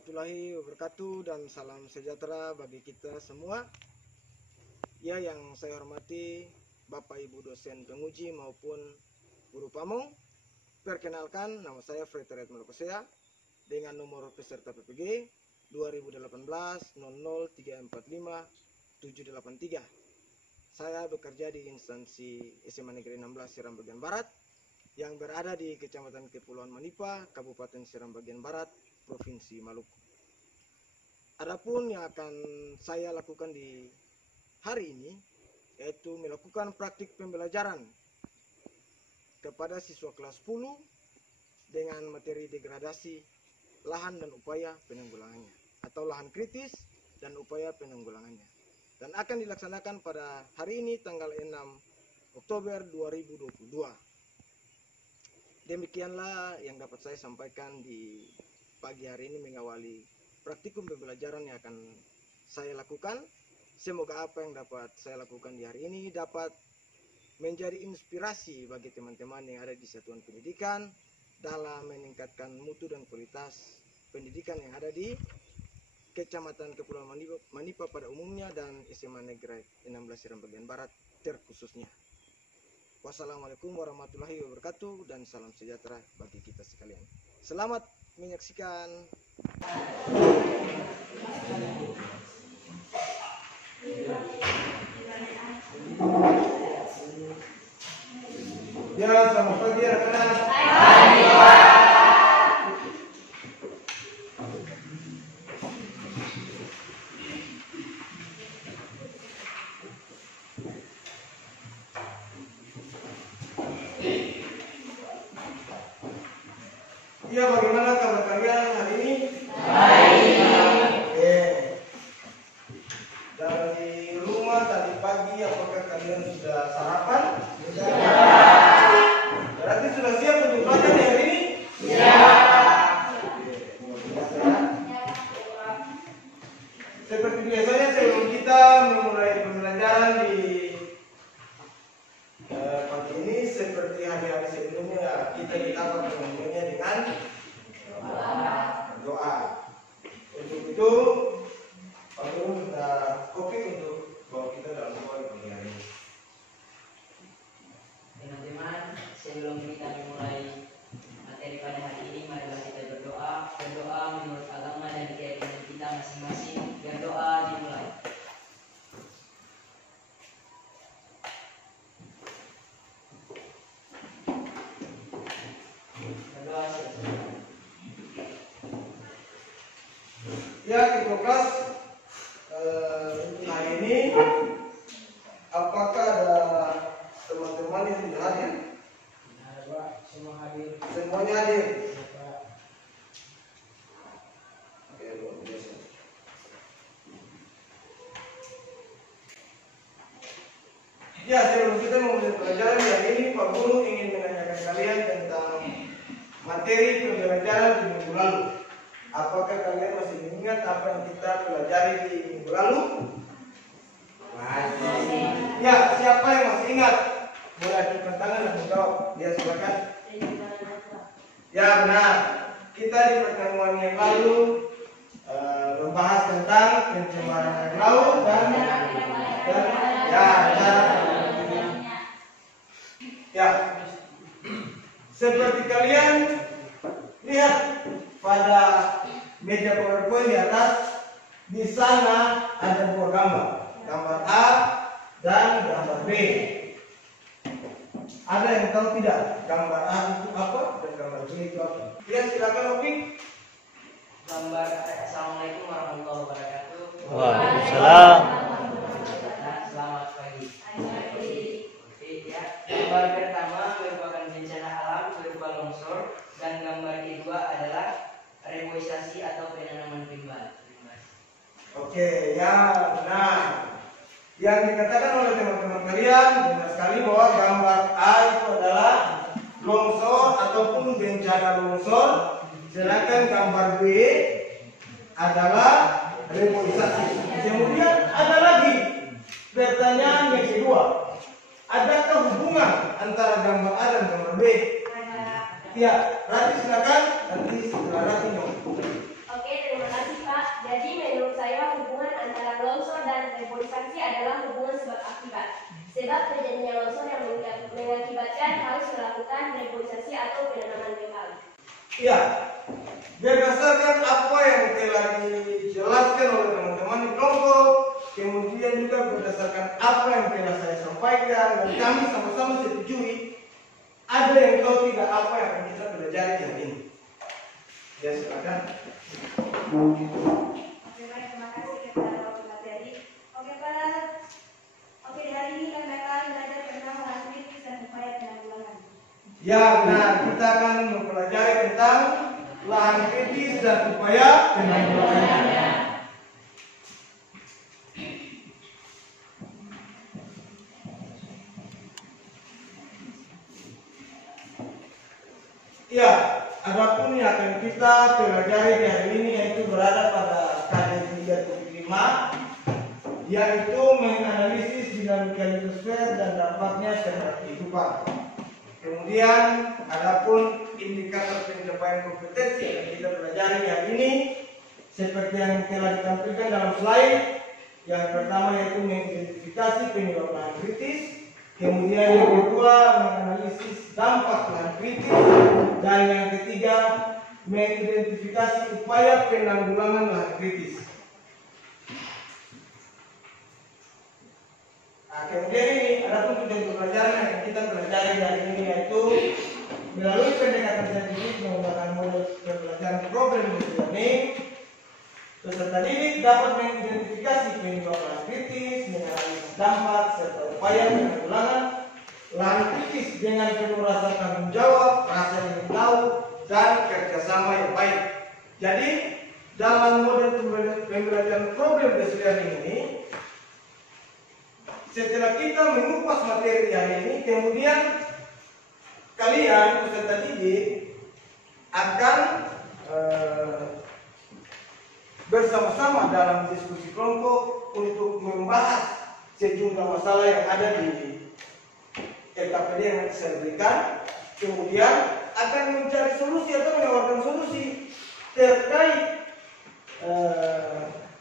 warahmatullahi wabarakatuh dan salam sejahtera bagi kita semua. Ya, yang saya hormati Bapak Ibu dosen penguji maupun guru pamong. Perkenalkan, nama saya Frederick Malokosea dengan nomor peserta PPG 2018-00-345-783. Saya bekerja di instansi SMA Negeri 16 Seram Bagian Barat yang berada di Kecamatan Kepulauan Manipa, Kabupaten Seram Bagian Barat, Provinsi Maluku. Adapun yang akan saya lakukan di hari ini yaitu melakukan praktik pembelajaran kepada siswa kelas 10 dengan materi degradasi lahan dan upaya penanggulangannya atau lahan kritis dan upaya penanggulangannya, dan akan dilaksanakan pada hari ini tanggal 6 Oktober 2022. Demikianlah yang dapat saya sampaikan di pagi hari ini mengawali praktikum pembelajaran yang akan saya lakukan. Semoga apa yang dapat saya lakukan di hari ini dapat menjadi inspirasi bagi teman-teman yang ada di satuan pendidikan dalam meningkatkan mutu dan kualitas pendidikan yang ada di Kecamatan Kepulauan Manipa pada umumnya dan SMA Negeri 16 Seram Bagian Barat terkhususnya. Wassalamualaikum warahmatullahi wabarakatuh dan salam sejahtera bagi kita sekalian. Selamat menyaksikan. Ya, selamat pagi rekan-rekan. Ya, bagaimana kabar kalian hari ini? Baik. Oke. Dari rumah tadi pagi, apakah kalian sudah sarapan? Sudah. Berarti sudah siap untuk belajar di hari ini? Siap. Seperti biasanya sebelum kita memulai pembelajaran di pagi ini, seperti hari-hari sebelumnya, kita ditambah memulainya dengan doa. Untuk itu, Pak Guru minta kopi untuk bawa kita dalam doa di pagi hari ini. Teman-teman, sebelum kita memulai materi pada hari ini, marilah kita berdoa. Berdoa menurut agama dan keyakinan kita masing-masing. Berdoa dimulai. Berdoa selesai. Ya, ketua kelas, untuk hari ini, apakah ada teman-teman yang tidak hadir? Ada Pak, semua hadir. Semuanya hadir. Ya, Pak. Oke, luar biasa. Ya, sebelum kita memulai pelajaran hari ini, Pak Guru ingin menanyakan kalian tentang materi pembelajaran di minggu lalu. Apakah kalian masih ingat apa yang kita pelajari di minggu lalu? Masih. Ya, siapa yang masih ingat? Boleh angkat tangan dan menjawab. Dia silakan. Ya, benar. Kita di pertemuan yang lalu membahas tentang pencemaran air laut dan ya. Seperti kalian lihat pada meja PowerPoint di atas, di sana ada dua gambar, gambar A dan gambar B. Ada yang tahu tidak gambar A itu apa dan gambar B itu apa? Ya, silakan Opi. Gambar. Assalamualaikum warahmatullahi wabarakatuh. Waalaikumsalam. Nah, selamat pagi. Oke, ya. Gambar pertama merupakan bencana alam berupa longsor dan gambar kedua adalah reboisasi atau penanaman timbal. Oke, ya benar. Yang dikatakan oleh teman-teman kalian benar sekali bahwa gambar A itu adalah longsor ataupun bencana longsor, sedangkan gambar B adalah reboisasi. Kemudian ada lagi pertanyaan yang kedua, adakah hubungan antara gambar A dan gambar B? Ya, Rati silakan. Nanti setelah Rati ngomong. Oke, terima kasih. longsor dan reboisasi adalah hubungan sebab akibat. Sebab terjadinya longsor yang mengakibatkan harus melakukan reboisasi atau penanaman kembali. Ya, berdasarkan apa yang telah dijelaskan oleh teman-teman di kelompok, kemudian juga berdasarkan apa yang telah saya sampaikan dan kami sama-sama setujui, ada yang tahu tidak apa yang akan kita pelajari hari ini? Ya, silakan. Oke, baik, terima kasih kepada Bapak materi. Oke, di hari ini kami akan belajar tentang lahan kritis dan upaya penanggulangan. Ya, benar. Kita akan mempelajari tentang lahan kritis dan upaya penanggulangannya. Ya, adapun yang akan kita pelajari di hari ini yaitu berada pada KD 3.5, yaitu menganalisis dinamika litosfer dan dampaknya terhadap kehidupan. Kemudian, adapun indikator pencapaian kompetensi yang kita pelajari hari ini, seperti yang telah ditampilkan dalam slide, yang pertama yaitu mengidentifikasi penyebab lahan kritis. Kemudian yang kedua, menganalisis dampak lahan kritis. Dan yang ketiga, mengidentifikasi upaya penanggulangan lahan kritis. Nah, kemudian ini ada tujuan pembelajaran yang kita pelajari hari ini, yaitu melalui pendekatan saintifik menggunakan model pembelajaran problem learning. Peserta didik dapat mengidentifikasi penyebab lahan kritis, menganalisis dampak serta upaya penanggulangan lahan kritis dengan penuh rasa tanggung jawab, rasa ingin tahu, dan kerjasama yang baik. Jadi dalam model pembelajaran problem based learning ini, setelah kita mengupas materi hari ini, kemudian kalian peserta didik akan bersama-sama dalam diskusi kelompok untuk membahas sejumlah masalah yang ada di LKPD yang saya berikan. Kemudian akan mencari solusi atau menawarkan solusi terkait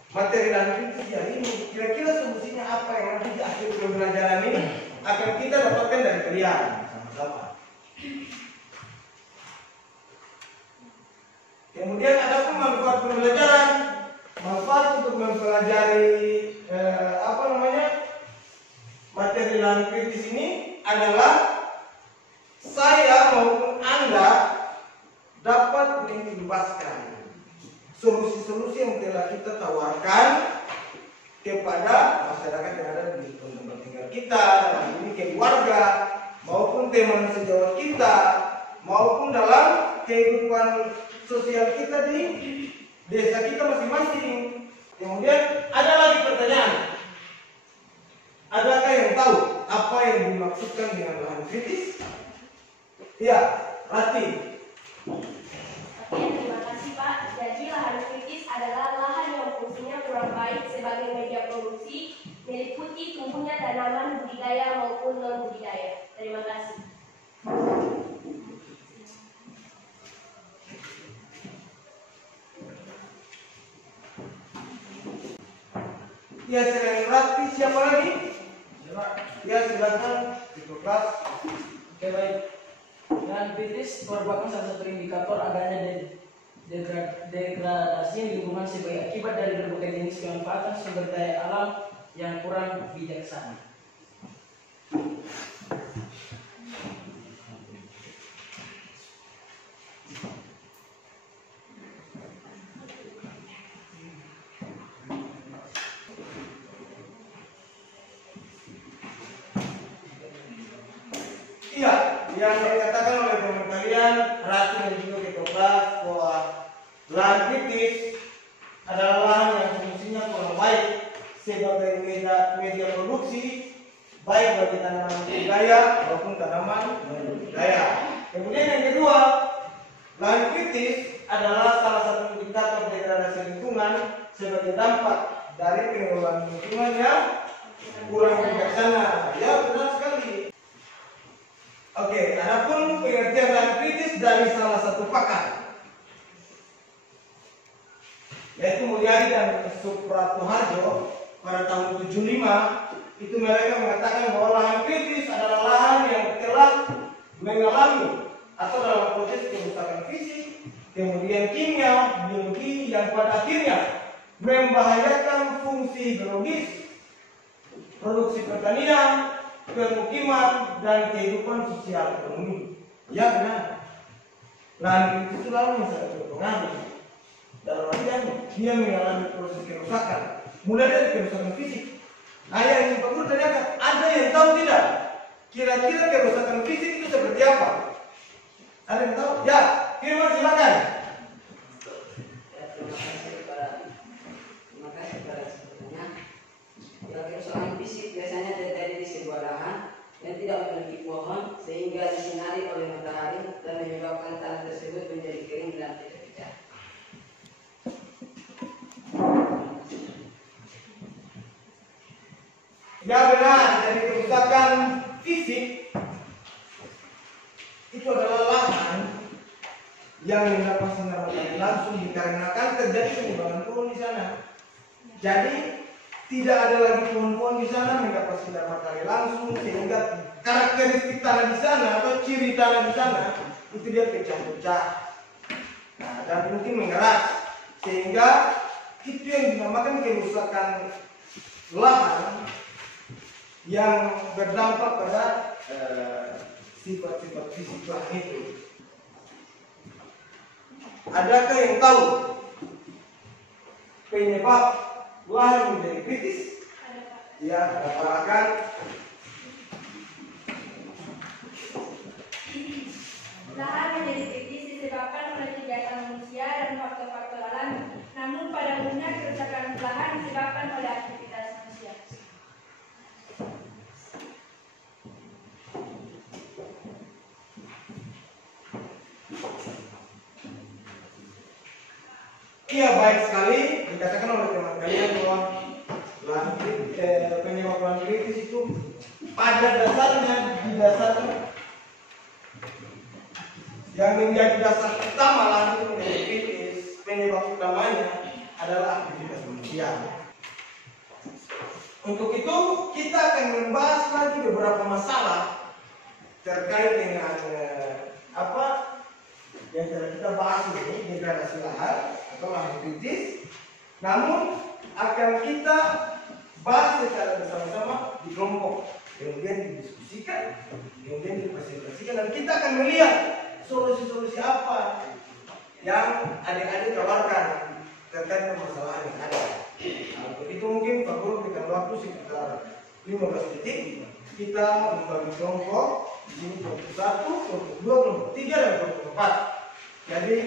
materi dan kritis hari ini. Kira-kira solusinya apa yang nanti di akhir pembelajaran ini akan kita dapatkan dari kalian sama-sama. Kemudian ada pun manfaat pembelajaran, manfaat untuk mempelajari materi lahan kritis ini adalah saya maupun Anda dapat mengimbaskan solusi-solusi yang telah kita tawarkan kepada masyarakat yang ada di tempat tinggal kita, dalam ini keluarga, maupun teman sejawat kita, maupun dalam kehidupan sosial kita di desa kita masing-masing. Kemudian ada lagi pertanyaan, adakah yang tahu apa yang dimaksudkan dengan lahan kritis? Ya, Rati. Oke, terima kasih Pak. Jadi lahan kritis adalah lahan yang fungsinya kurang baik sebagai media produksi, meliputi tumbuhnya tanaman budidaya maupun non budidaya. Terima kasih. Ya, selain Rati siapa lagi? Ya, silakan ikut kelas. Oke, baik. Lahan kritis merupakan salah satu indikator adanya degradasi lingkungan sebagai akibat dari berbagai jenis pemanfaatan sumber daya alam yang kurang bijaksana. Iya, yang dikatakan oleh teman kalian, Rati dan juga ketua kelas, bahwa lahan kritis adalah lahan yang fungsinya kurang baik sebagai media produksi, baik bagi tanaman budidaya maupun tanaman non-budidaya. Kemudian yang kedua, lahan kritis adalah salah satu indikator degradasi lingkungan sebagai dampak dari pengelolaan lingkungan yang kurang bijaksana. Ya, benar sekali. Oke, adapun pengertian lahan kritis dari salah satu pakar, yaitu Mulyadi dan Supratoharjo, pada tahun 75 itu mereka mengatakan bahwa lahan kritis adalah lahan yang telah mengalami atau dalam proses kerusakan fisik, kemudian kimia, biologi yang pada akhirnya membahayakan fungsi biologis, produksi pertanian, permukiman, dan kehidupan sosial ekonomi. Ya benar. Lahan kritis itu lahan yang sangat berpengaruh. Dalam artian dia mengalami proses kerusakan, mulai dari kerusakan fisik. Nah, yang ingin Pak Guru tanyakan, ada yang tahu tidak? Kira-kira kerusakan fisik itu seperti apa? Ada yang tahu? Ya, Firman silakan. Terima kasih kepada semuanya. Kerusakan fisik biasanya terjadi di sebuah lahan yang tidak memiliki pohon sehingga disinari oleh matahari dan menyebabkan tanah tersebut menjadi kering dan tidak pecah. Ya benar, jadi kerusakan fisik itu adalah lahan yang mendapat sinar matahari langsung dikarenakan terjadi penebangan pohon di sana. Jadi tidak ada lagi pohon-pohon di sana mendapat sinar matahari langsung sehingga karakteristik tanah di sana atau ciri tanah di sana itu dia pecah-pecah. Nah, dan mungkin mengeras sehingga itu yang dinamakan kerusakan lahan yang berdampak pada sifat-sifat fisik lahan itu. Adakah yang tahu penyebab lahan menjadi kritis? Ya, akan Lahan menjadi kritis disebabkan oleh kegiatan manusia dan faktor-faktor alami. Namun pada umumnya kerusakan lahan disebabkan oleh aktivitas manusia. Iya, baik sekali dikatakan oleh teman kalian bahwa penyebab lahan kritis itu pada dasarnya didasarkan yang menjadi dasar utama lahan itu menjadi kritis, penyebab utamanya adalah aktivitas manusia. Untuk itu kita akan membahas lagi beberapa masalah terkait dengan apa yang telah kita bahas ini, degradasi lahan atau lahan kritis. Namun akan kita bahas secara bersama-sama di kelompok, kemudian didiskusikan, kemudian dipresentasikan, dan kita akan melihat solusi-solusi apa yang adik-adik tawarkan terkait permasalahan yang ada. Nah, untuk itu mungkin Pak Guru berikan waktu sekitar 15 detik. Kita membagi kelompok di sini kelompok 1, kelompok 2, kelompok 3, dan kelompok 4. Jadi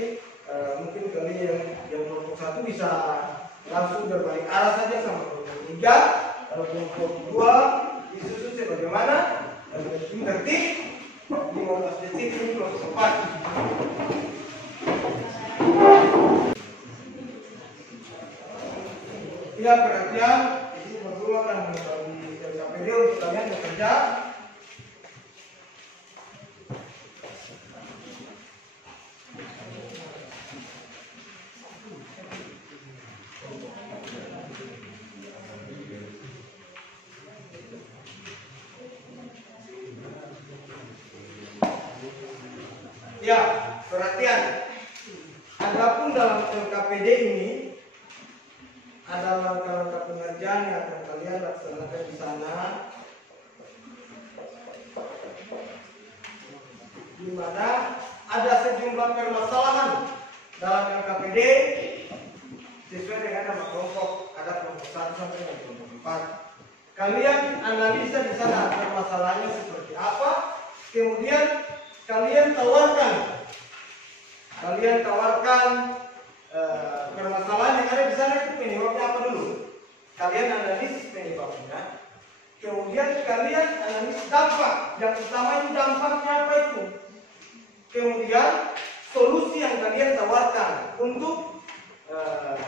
mungkin kalian yang kelompok 1 bisa langsung berbalik arah saja sama kelompok 3. Kalau kelompok 2 disusun sebagaimana tertib 15 detik ini kelompok 4. Ya, perhatian, ini Pak Guru akan membagi LKPD untuk kalian bekerja. Ya, perhatian. Adapun dalam LKPD ini ada langkah-langkah pengerjaan yang akan kalian laksanakan di sana, di mana ada sejumlah permasalahan dalam LKPD sesuai dengan nama kelompok. Ada kelompok 1 sampai dengan kelompok 4. Kalian analisa di sana permasalahannya seperti apa, kemudian kalian tawarkan permasalahan yang ada di sana itu penyebabnya apa dulu. Kalian analisis penyebabnya, kemudian kalian analisis dampak. Yang utama itu dampaknya apa itu. Kemudian solusi yang kalian tawarkan untuk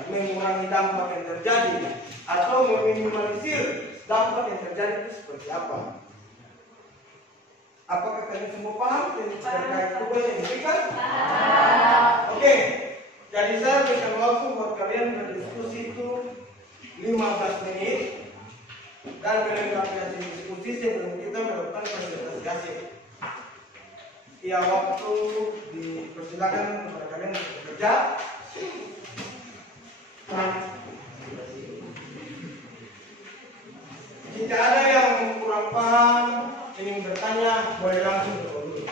mengurangi dampak yang terjadi atau meminimalisir dampak yang terjadi itu seperti apa. Apakah kalian semua paham terkait tugas yang diberikan? Oke. Jadi saya berikan waktu buat kalian berdiskusi itu 15 menit dan melengkapi hasil diskusi sebelum kita melakukan presentasi hasil. Ya, waktu dipersilakan kepada kalian untuk bekerja. Jika ada yang kurang paham, ingin bertanya, boleh langsung ke dulu.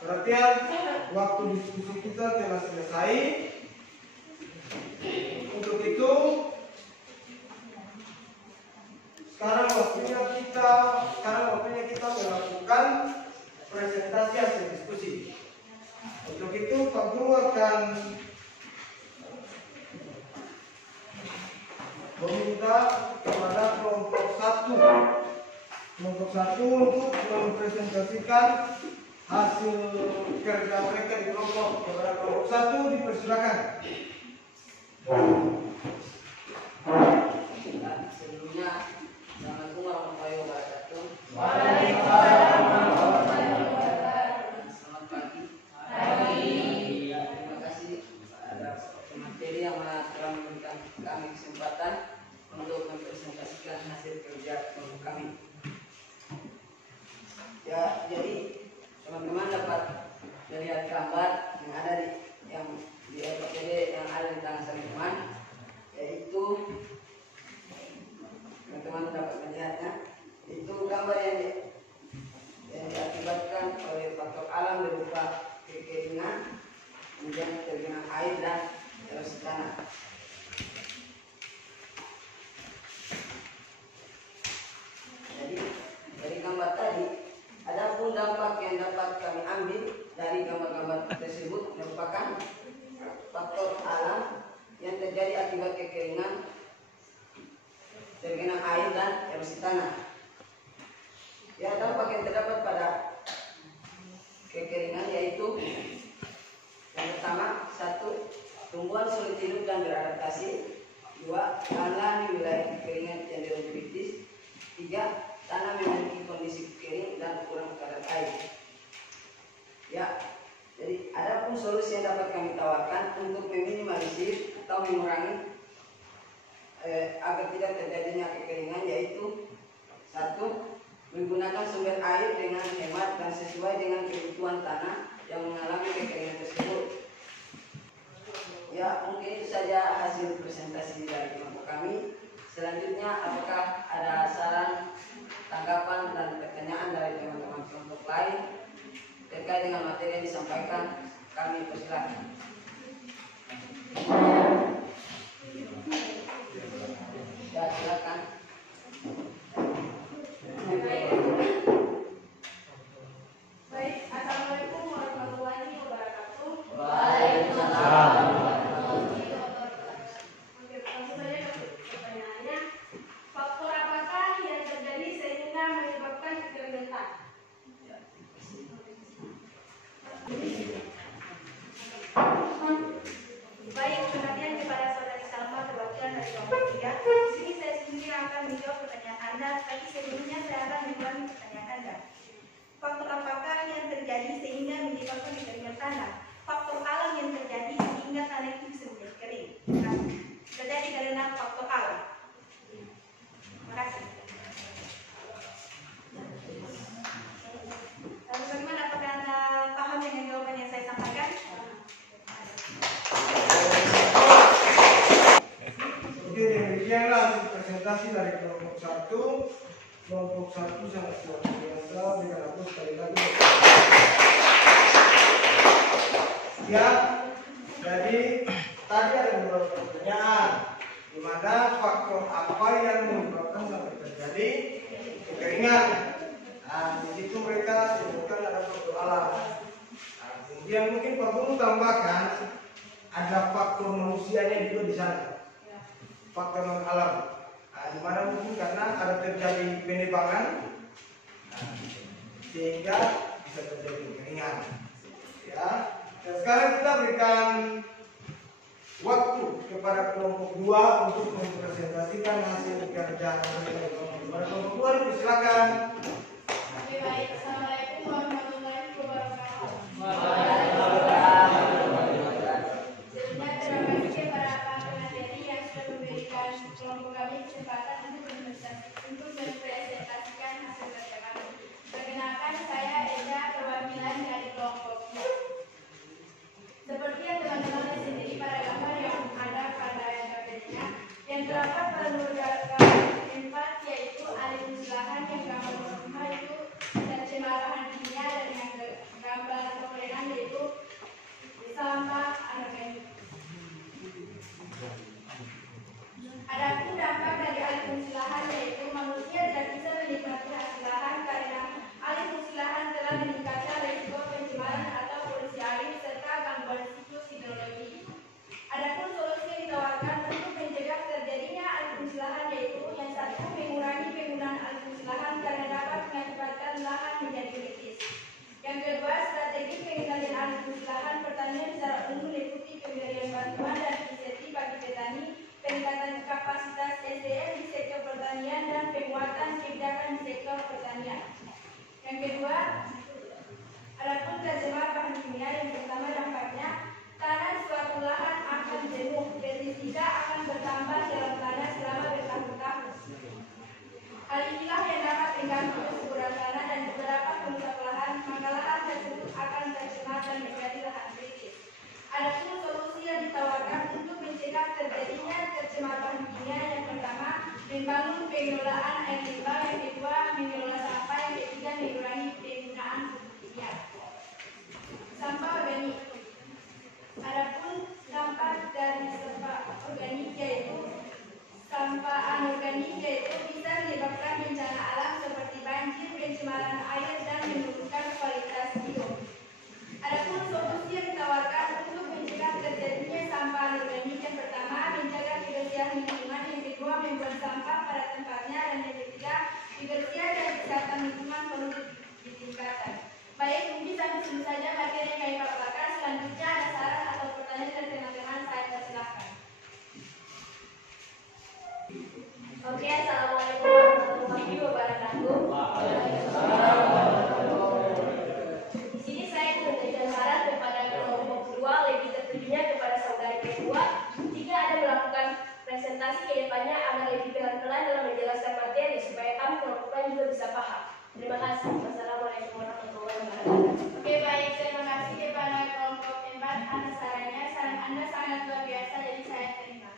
Perhatian, waktu diskusi kita telah selesai. Untuk itu, sekarang waktunya kita melakukan presentasi hasil diskusi. Untuk itu, Pak Guru akan meminta kepada kelompok satu untuk mempresentasikan hasil kerja mereka di kelompok. Kepada kelompok satu dipersilakan. Sebelumnya, Assalamualaikum warahmatullahi wabarakatuh. Waalaikumsalam warahmatullahi wabarakatuh. Selamat pagi. Pagi. Terima kasih atas materi yang telah memberikan kami kesempatan untuk mempresentasikan hasil kerja kelompok kami. Ya, jadi teman-teman dapat melihat gambar yang ada di LPD yang ada di tangan teman-teman, yaitu teman-teman dapat melihatnya. Itu gambar yang diakibatkan oleh faktor alam berupa kekeringan, kemudian tergenang air dan erosi tanah. Jadi dari gambar tadi, adapun dampak yang dapat kami ambil dari gambar-gambar tersebut merupakan faktor alam yang terjadi akibat kekeringan, tergenang air dan erosi tanah. Ya, dampak yang terdapat pada kekeringan yaitu yang pertama, 1. Tumbuhan sulit hidup dan beradaptasi. 2. Tanah di wilayah kekeringan cenderung kritis. 3. Tanah memiliki kondisi kering dan kurang kadar air. Ya, jadi ada pun solusi yang dapat kami tawarkan untuk meminimalisir atau mengurangi agar tidak terjadinya kekeringan, yaitu 1. Menggunakan sumber air dengan hemat dan sesuai dengan kebutuhan tanah yang mengalami kekeringan tersebut. Ya, mungkin itu saja hasil presentasi dari kelompok kami. Selanjutnya, apakah ada saran, tanggapan, dan pertanyaan dari teman-teman kelompok lain? sesuai dengan materi yang disampaikan, kami persilakan. Ya, silakan. Baik, assalamualaikum warahmatullahi wabarakatuh. Waalaikumsalam. Oke, langsung saja ke pertanyaannya. Faktor apakah yang terjadi sehingga menyebabkan ketergantungan? Baik, perhatian kepada saudari Salma perwakilan dari kelompok 3. Di sini saya sendiri akan menjawab pertanyaan Anda, tapi sebelumnya saya akan mengulangi pertanyaan Anda. Faktor apakah yang terjadi sehingga menyebabkan kekeringan tanah? Faktor alam yang terjadi sehingga tanah itu bisa menjadi kering. Nah, terjadi karena faktor alam. Terima kasih. Lalu bagaimana, apakah Anda paham dengan jawaban yang saya sampaikan? Oke, demikianlah hasil presentasi dari kelompok 1. Kelompok 1 sangat luar biasa dengan aku sekali lagi. Ya, jadi tadi ada beberapa pertanyaan di mana faktor apa yang menyebabkan sampai terjadi kekeringan. Nah, di situ mereka sebutkan ada faktor alam. Nah, kemudian mungkin Pak Guru tambahkan ada faktor manusianya juga di sana. Faktor non alam, di mana mungkin karena ada terjadi penebangan, sehingga bisa terjadi kekeringan. Ya, dan sekarang kita berikan waktu kepada kelompok 2 untuk mempresentasikan hasil kerja dari kelompok 2. Kelompok 2 dipersilakan. Oke, baik. Assalamualaikum warahmatullahi wabarakatuh. Sebelumnya terima kasih kepada para pemateri yang sudah memberikan kelompok kami kesempatan untuk mempresentasikan hasil kerja kami. Perkenalkan, saya Eda, perwakilan dari kelompok 2. Seperti yang teman-teman lihat sendiri pada gambar yang ada pada tabelnya, yang terdapat pada beberapa tempat yaitu alih silahan yang gambar pertama itu tercemaran kimia dan yang gambar kemudian yaitu sampah anorganik. Adapun dampak dari alih fungsi lahan yaitu manusia tidak bisa menikmati hasil lahan karena alih fungsi lahan telah meningkatkan risiko pencemaran atau polusi air serta gangguan siklus hidrologi. Adapun solusi yang ditawarkan untuk mencegah terjadinya alih fungsi lahan yaitu yang satu, mengurangi penggunaan alih fungsi lahan karena dapat mengakibatkan lahan menjadi kritis. Yang kedua, strategi pengendalian alih fungsi lahan pertanian secara umum meliputi pemberian bantuan dan insentif bagi petani, peningkatan kapasitas SDM di sektor pertanian dan penguatan kebijakan di sektor pertanian. Yang kedua, adapun tercemar bahan kimia, yang pertama dampaknya tanah suatu lahan akan jenuh, pestisida akan bertambah dalam tanah selama bertahun-tahun. Hal inilah yang dapat mengganggu kesuburan tanah dan beberapa perusak lahan, maka lahan tersebut akan tercemar dan menjadi lahan kritis. Adapun solusi yang ditawarkan untuk mencegah terjadinya tercemar bahan kimia, yang pertama, membangun pengelolaan air limbah, yang kedua, mengelola sampah, yang ketiga, mengurangi penggunaan pupuk kimia. Sampah organik. Adapun sampah dari sampah organik yaitu sampah anorganik yaitu bisa menyebabkan bencana alam seperti banjir, pencemaran air, dan menurunkan kualitas hidup. Adapun solusi yang ditawarkan untuk mencegah terjadinya sampah anorganik, yang pertama, menjaga kebersihan lingkungan, yang kedua, membuang sampah pada tempatnya, dan yang ketiga, kebersihan dan kesehatan lingkungan perlu ditingkatkan. Baik, mungkin sampai sini saja materi yang kami paparkan. Selanjutnya ada saran atau pertanyaan dari teman-teman, saya persilahkan. Oke, assalamualaikum warahmatullahi wabarakatuh. Di sini saya memberikan saran kepada kelompok 2, lebih tertujunya kepada saudari kedua, jika ada melakukan presentasi ke depannya agar lebih pelan-pelan dalam menjelaskan materi supaya kami kelompok lain juga bisa paham. Terima kasih. Wassalamualaikum warahmatullahi wabarakatuh. Oke, baik, terima kasih kepada kelompok 4 atas sarannya. Saran Anda sangat luar biasa, jadi saya terima.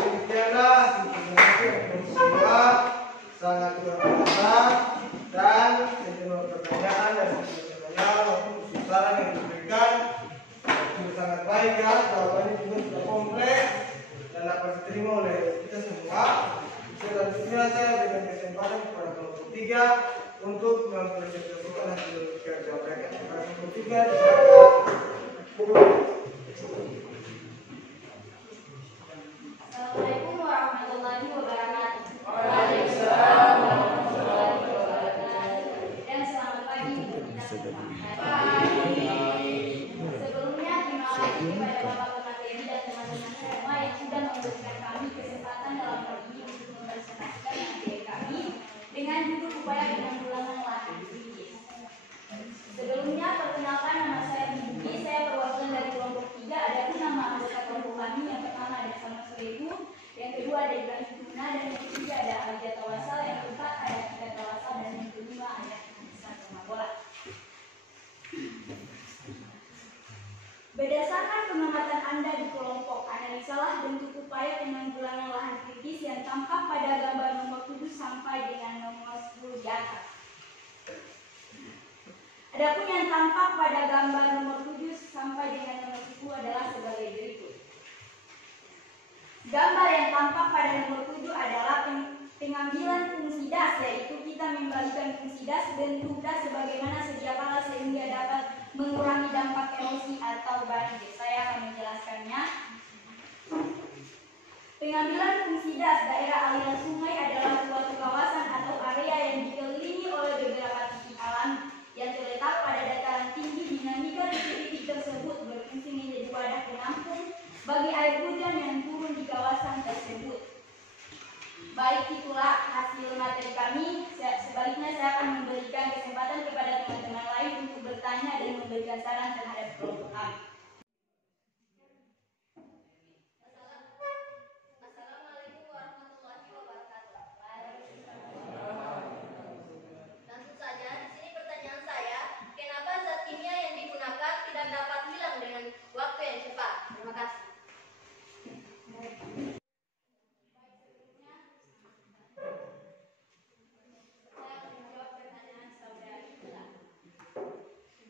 Demikianlah presentasi kelompok 2 sangat luar biasa dan sejumlah pertanyaan dan pertanyaan untuk mempresentasikan hasil kerja mereka. Yang ketiga, Assalamualaikum warahmatullahi wabarakatuh. Waalaikumsalam. Dan selamat pagi untuk kita semua. Pagi. Sebelumnya terima kasih kepada Bapak Pemateri dan teman-teman semua yang sudah memberikan kami kesempatan dalam hal ini untuk mempresentasikan materi kami dengan judul upaya penanggulangan lahan kritis. Sebelumnya perkenalkan, nama saya Bibi, saya perwakilan dari kelompok 3. Adapun nama anggota kelompok kami yang pertama ada Sama Sulehu, yang kedua ada Ibrahim Tuna, dan yang ketiga ada Alia Tawasal, yang keempat ada Kita Tawasal, dan yang kelima ada Islam Bola. Berdasarkan pengamatan Anda di kelompok, analisalah bentuk upaya penanggulangan lahan kritis yang tampak pada gambar nomor 7 sampai dengan nomor 10 di atas. Adapun yang tampak pada gambar nomor 7 sampai dengan nomor 10 adalah sebagai berikut. Gambar yang tampak pada nomor 7 adalah pengambilan fungsi das, yaitu kita membalikan fungsi das bentuk das sebagaimana sedia kala sehingga dapat mengurangi dampak erosi atau banjir. Saya akan menjelaskannya. Pengambilan fungsi das daerah aliran sungai adalah suatu kawasan atau area yang dikelilingi oleh beberapa titik alam yang terletak pada dataran tinggi. Dinamika di titik tersebut berfungsi menjadi wadah penampung bagi air hujan yang turun di kawasan tersebut. Baik, itulah hasil materi kami. Sebaliknya saya akan memberikan kesempatan kepada teman-teman lain untuk bertanya dan memberikan saran terhadap kelompok kami. Assalamualaikum warahmatullahi wabarakatuh. Tentu saja di sini pertanyaan saya, kenapa zat kimia yang digunakan tidak dapat hilang dengan waktu yang cepat? Terima kasih. Saya akan menjawab pertanyaan saudari Ila.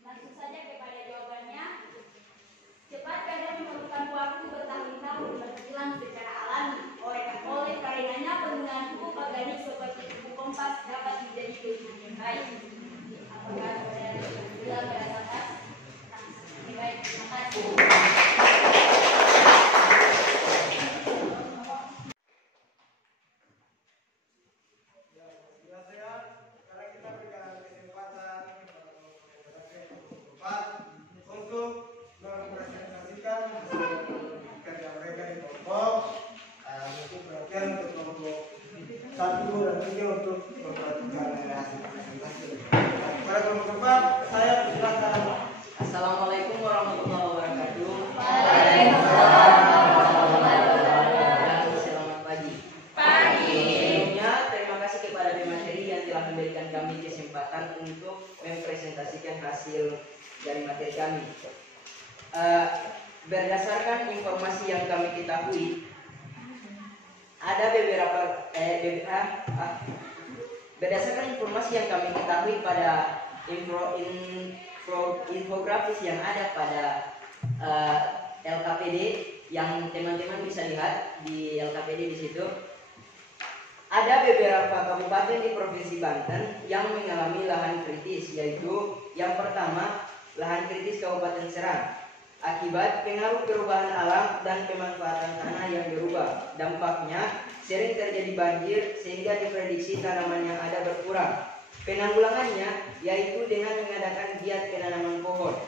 Langsung saja kepada jawabannya. Cepat kadang memerlukan waktu bertahun-tahun berkilang secara alami. Oleh karenanya penggunaan pupuk organik seperti pupuk kompas dapat menjadi pilihan yang baik. Apakah saudari Ila merasakan? Baik, terima kasih. sekarang kita berikan kesempatan untuk mempresentasikan hasil kerja mereka di kelompok. Mungkin perhatian untuk kelompok 1 dan 3 untuk memperhatikan hasil presentasi. Pada kelompok 4, saya persilakan. Assalamualaikum warahmatullahi wabarakatuh. Dan selamat pagi. Sebelumnya terima kasih kepada pemateri yang telah memberikan kami kesempatan untuk mempresentasikan hasil dari materi kami. Berdasarkan informasi yang kami ketahui, ada beberapa berdasarkan informasi yang kami ketahui pada infografis yang ada pada LKPD yang teman-teman bisa lihat di LKPD di situ. Ada beberapa kabupaten di Provinsi Banten yang mengalami lahan kritis, yaitu yang pertama lahan kritis Kabupaten Serang akibat pengaruh perubahan alam dan pemanfaatan tanah yang berubah. Dampaknya sering terjadi banjir sehingga diprediksi tanaman yang ada berkurang. Penanggulangannya yaitu dengan mengadakan giat penanaman pohon.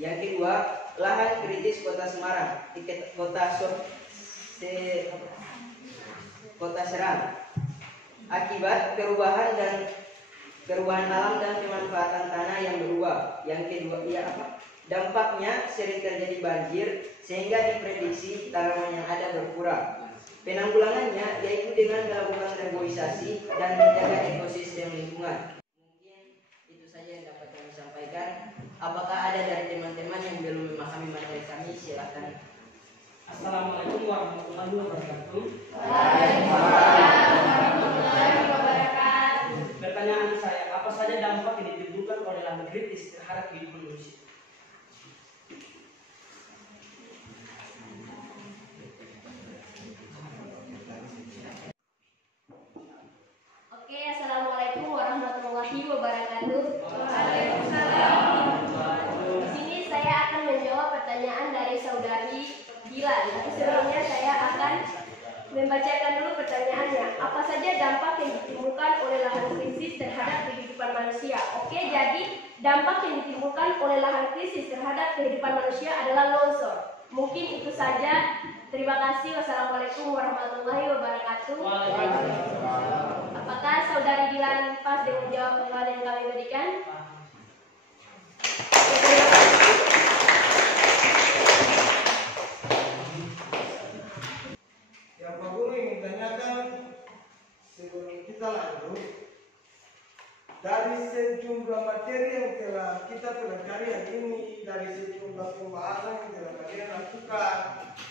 Yang kedua, lahan kritis Kota Semarang, Kota Serang akibat perubahan alam dan pemanfaatan tanah yang berubah. Yang kedua, dampaknya sering terjadi banjir sehingga diprediksi tanaman yang ada berkurang. Penanggulangannya yaitu dengan melakukan reboisasi dan menjaga ekosistem lingkungan. Mungkin itu saja yang dapat kami sampaikan. Apakah ada dari teman-teman yang belum memahami materi kami? Silakan. Assalamualaikum warahmatullahi wabarakatuh. Pertanyaan saya, apa saja dampak yang ditimbulkan oleh lahan kritis terhadap kehidupan manusia? Oke, assalamualaikum warahmatullahi warahmatullahi wabarakatuh. Di sini saya akan menjawab pertanyaan dari saudari Dilan. Tapi sebelumnya saya akan membacakan dulu pertanyaannya. Apa saja dampak yang ditimbulkan oleh lahan krisis terhadap kehidupan manusia? Oke, jadi dampak yang ditimbulkan oleh lahan krisis terhadap kehidupan manusia adalah longsor. Mungkin itu saja. Terima kasih. Wassalamualaikum warahmatullahi wabarakatuh. Apakah saudari Dilan pas dengan jawaban yang kami berikan? Yang Pak Guru ingin tanyakan sebelum kita lanjut, dari sejumlah materi yang telah kita pelajari hari ini, dari sejumlah pembahasan yang telah kalian lakukan,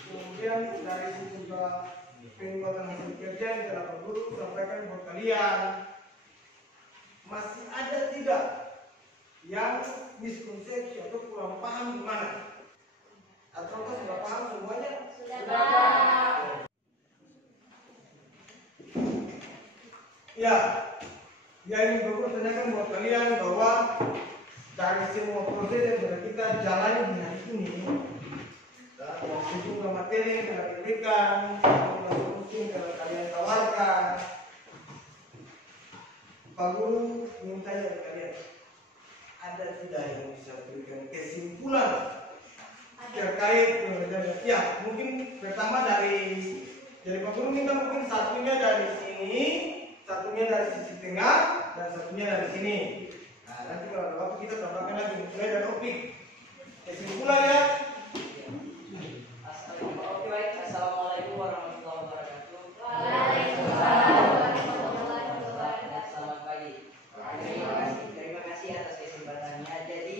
kemudian dari sejumlah pengembangan hasil kerja yang telah Pak Guru sampaikan buat kalian, masih ada tidak yang miskonsepsi atau kurang paham di mana? Atau sudah paham semuanya? Sudah. Ya, yang ingin Bapak tanyakan buat kalian bahwa dari semua proses yang sudah kita jalani di hari ini, dan sejumlah materi yang telah diberikan, sejumlah solusi yang telah kalian tawarkan, Pak Guru ingin tanya ke kalian, ada tidak yang bisa berikan kesimpulan terkait penelitian? Ya, mungkin pertama dari Pak Guru minta mungkin satunya dari sini, satunya dari sisi tengah, dan satunya dari sini. Nah, nanti kalau ada waktu kita tambahkan lagi mulai dari topik kesimpulan ya. Oke, baik. Assalamualaikum warahmatullahi wabarakatuh. Waalaikumsalam warahmatullahi wabarakatuh. Selamat pagi. Terima kasih atas kesempatannya. Jadi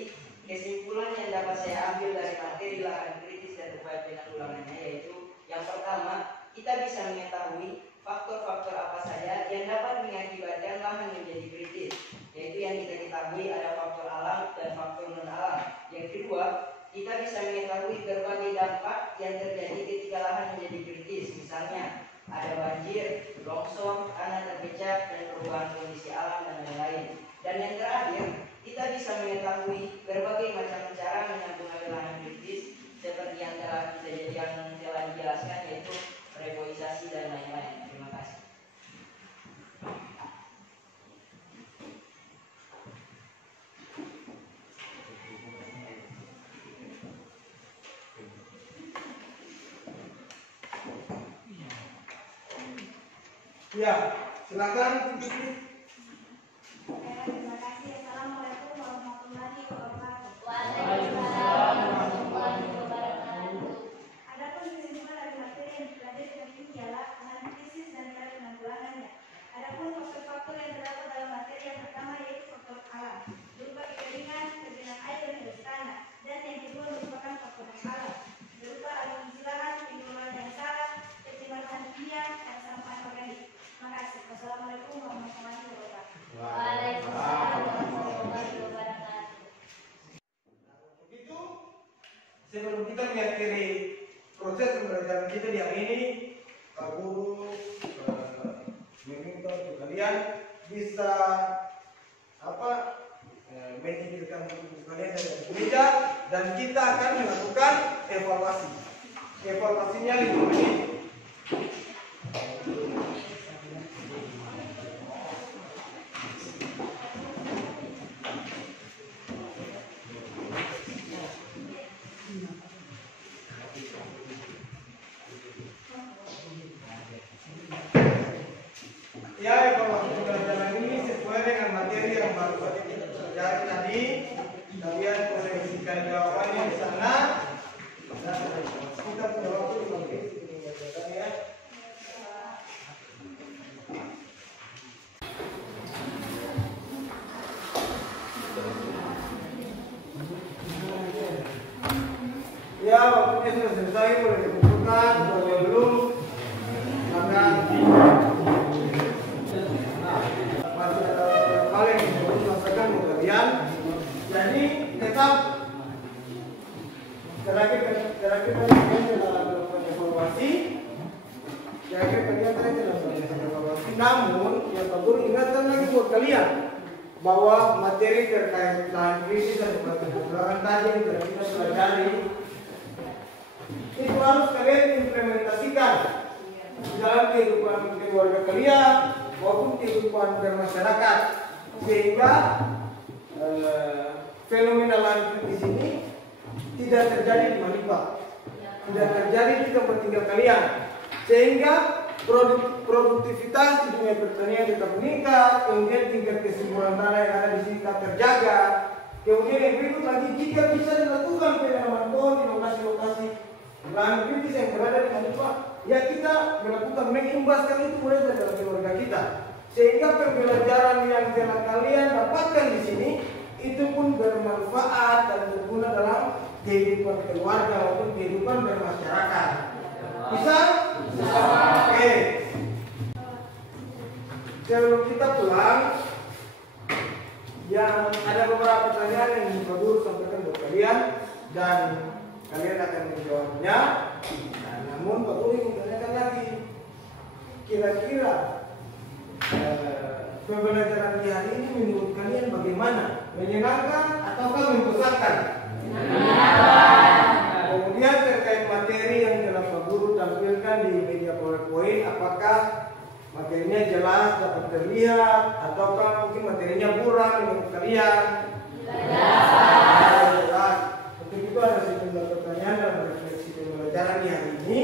kesimpulan yang dapat saya ambil dari materi lahan kritis dan upaya penanggulangannya yaitu yang pertama, kita bisa mengetahui faktor-faktor apa saja yang dapat mengakibatkan lahan menjadi kritis, yaitu yang kita ketahui ada faktor alam dan faktor non alam. Yang kedua, kita bisa mengetahui berbagai dampak yang terjadi ketika lahan menjadi kritis, misalnya ada banjir, longsor, tanah terpecah, dan perubahan kondisi alam dan lain-lain. Dan yang terakhir, kita bisa mengetahui berbagai macam cara menanggulangi lahan kritis seperti yang telah dijelaskan, yaitu reboisasi dan lain-lain. Terima kasih. Ya, silakan. Terima kasih. Assalamualaikum warahmatullahi wabarakatuh. Waalaikumsalam warahmatullahi wabarakatuh. Adapun kesimpulan dari materi yang dipelajari hari ini ialah lahan krisis dan cara penanggulangannya. Adapun faktor-faktor yang terdapat dalam materi yang pertama yaitu faktor alam, berupa kekeringan, tergenang air dan hes tanah. Dan yang kedua merupakan faktor alam, berupa alih fungsi lahan, pengelolaan yang salah, pencemaran kimia, dan sampah organik. Terima kasih. Wassalamualaikum warahmatullahi wabarakatuh. Waalaikumsalam warahmatullahi wabarakatuh. Begitu, sebelum kita mengakhiri proses pembelajaran kita di hari ini, Pak Guru meminta untuk kalian bisa menitipkan buku kalian dari meja dan kita akan melakukan evaluasi. Evaluasinya 5 menit. Ya, evaluasi pembelajaran ini sesuai dengan materi yang baru saja kita pelajari tadi. Kalian boleh isikan jawabannya di sana. Dan kita punya waktu 5 menit untuk mengerjakan ya. Ya, waktunya sudah selesai, boleh dikumpulkan, boleh belum. Silakan. Masih ada hal yang ingin disampaikan buat kalian. Jadi tetap terakhir kalian telah melakukan evaluasi. Namun yang Pak Guru ingatkan lagi buat kalian bahwa materi terkait lahan kritis dan kebelakang tadi yang telah kita pelajari itu harus kalian implementasikan di dalam kehidupan keluarga kalian maupun kehidupan bermasyarakat, sehingga fenomena lahan kritis ini tidak terjadi di Manipa, tidak terjadi di tempat tinggal kalian, sehingga produktivitas di dunia pertanian tetap meningkat, kemudian tingkat kesuburan tanah yang ada di sini tetap terjaga. Kemudian yang berikut lagi, jika bisa dilakukan penanaman pohon di lokasi-lokasi lahan kritis yang berada di Manipa, ya kita melakukan mengimbaskan itu mulai dari dalam keluarga kita, sehingga pembelajaran yang telah kalian dapatkan di sini itu pun bermanfaat dan berguna dalam kehidupan keluarga maupun kehidupan bermasyarakat. Bisa? Bisa. Oke. Sebelum kita pulang, yang ada beberapa pertanyaan yang ingin Pak Guru sampaikan buat kalian dan kalian akan menjawabnya. Nah, namun Pak Guru ingin tanyakan lagi, kira-kira pembelajaran di hari ini menurut kalian bagaimana? Menyenangkan ataukah membosankan? Kemudian terkait materi yang telah Pak Guru tampilkan di media PowerPoint, apakah materinya jelas dapat terlihat ataukah mungkin materinya kurang menurut kalian? Jelas. Untuk itu ada sejumlah pertanyaan dan refleksi pembelajaran di hari ini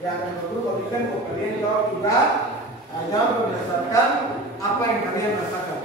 yang akan Pak Guru berikan untuk kalian jawab tidak jawab berdasarkan apa yang kalian rasakan.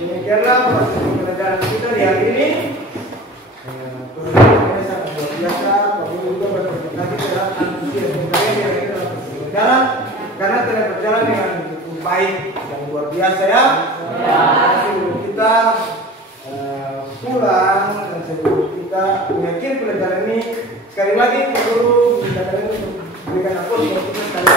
Demikianlah proses pembelajaran kita di hari ini. Prosesnya sangat luar biasa. Pak Guru juga berterima kasih terhadap antusias kalian yang ada dalam pembelajaran karena telah berjalan dengan cukup baik dan luar biasa ya. Sebelum kita pulang dan sebelum kita mengakhiri pelajaran ini, sekali lagi Pak Guru minta kalian untuk berikan aplaus untuk kita sekali.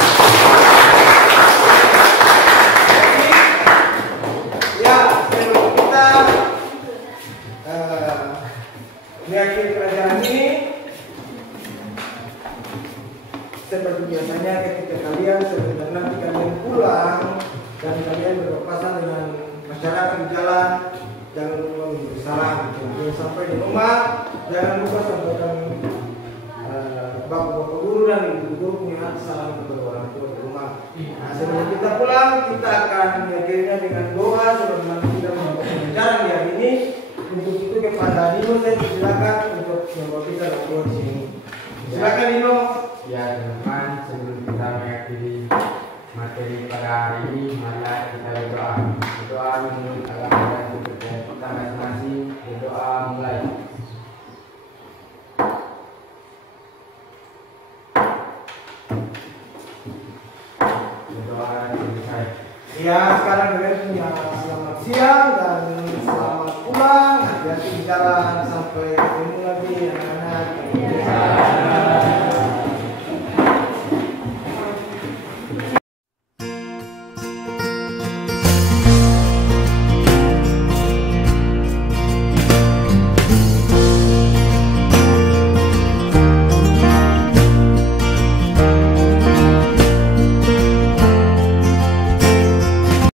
Mengakhiri pelajaran ini, seperti biasanya ketika kalian sebelum nanti kalian pulang dan kalian berpapasan dengan masyarakat di jalan, jangan lupa memberi salam. Jangan sampai di rumah, jangan lupa sampaikan bapak-bapak guru dan ibu guru punya salam kepada orang tua di rumah. Nah, sebelum kita pulang, kita akan mengakhirinya dengan doa sebelum nanti kita membuka pelajaran di hari ini. Untuk itu kepada Dino saya silakan untuk membawa kita doa di sini. Silakan Dino. Ya teman-teman, sebelum kita mengakhiri materi pada hari ini, marilah kita berdoa. Berdoa menurut agama dan kepercayaan kita masing-masing. Berdoa mulai. Berdoa selesai. Ya, sekarang kalian punya selamat siang dan selamat pulang. Hati-hati di jalan sampai